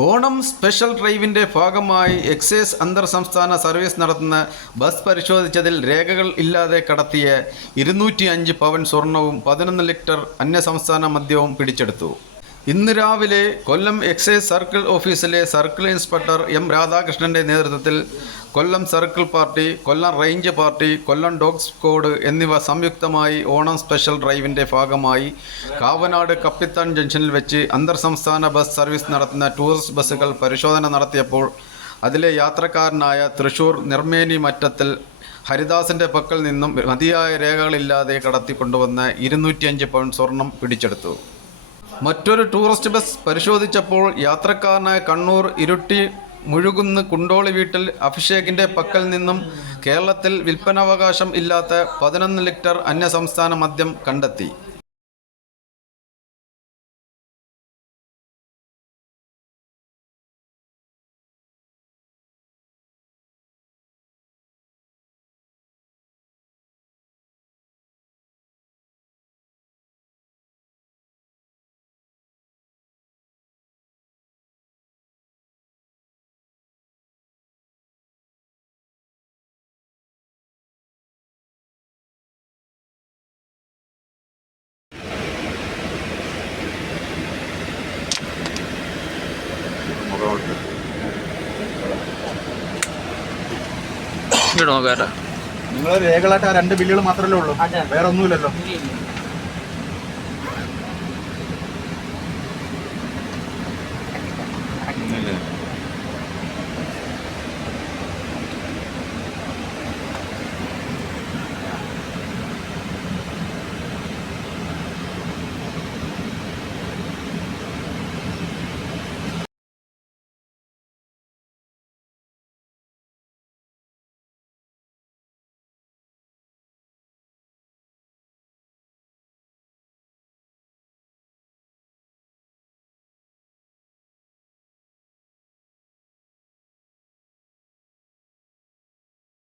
Onam special ഡ്രൈവിന്റെ ഭാഗമായി excise അന്തർ സംസ്ഥാന സർവീസ് നടത്തുന്ന ബസ് പരിശോധിച്ചതിൽ രേഖകൾ ഇല്ലാതെ കടത്തിയ 205 പവൻ സ്വർണവും 11 ലിറ്റർ അന്യസംസ്ഥാന മദ്യവും പിടിച്ചെടുത്തു. ഇന്ന് രാവിലെ കൊല്ലം എക്സൈസ് സർക്കിൾ ഓഫീസിലെ സർക്കിൾ ഇൻസ്പെക്ടർ എം രാധാകൃഷ്ണന്റെ നേതൃത്വത്തിൽ കൊല്ലം സർക്കിൾ പാർട്ടി, കൊല്ലം റേഞ്ച് പാർട്ടി, കൊല്ലം ഡോഗ് സ്ക്വാഡ് എന്നിവ സംയുക്തമായി ഓണം സ്പെഷ്യൽ ഡ്രൈവിന്റെ ഭാഗമായി കാവനാട് കപ്പിത്താൻ ജംഗ്ഷനിൽ വെച്ച് അന്തർ സംസ്ഥാന ബസ് സർവീസ് നടത്തുന്ന ടൂറിസ്റ്റ് ബസ്സുകൾ പരിശോധന നടത്തിയപ്പോൾ അതിലെ യാത്രക്കാരനായ തൃശൂർ നിർമേനി മറ്റത്തിൽ ഹരിദാസിന്റെ പക്കൽ നിന്നും മതിയായ രേഖകളില്ലാതെ കടത്തിക്കൊണ്ടുവന്ന 205 പവൻ സ്വർണം പിടിച്ചെടുത്തു. മറ്റൊരു ടൂറിസ്റ്റ് ബസ് പരിശോധിച്ചപ്പോൾ യാത്രക്കാരനായ കണ്ണൂർ ഇരുട്ടി മുഴുകുന്ന് കുണ്ടോളി വീട്ടിൽ അഭിഷേകിന്റെ പക്കൽ നിന്നും കേരളത്തിൽ വിൽപ്പനാവകാശം ഇല്ലാത്ത 11 ലിറ്റർ അന്യസംസ്ഥാന മദ്യം കണ്ടെത്തി. നിങ്ങൾ രേഖകളായിട്ട് ആ 2 ബില്ലുകൾ മാത്രമല്ലേ ഉള്ളൂ, വേറെ ഒന്നുമില്ലല്ലോ.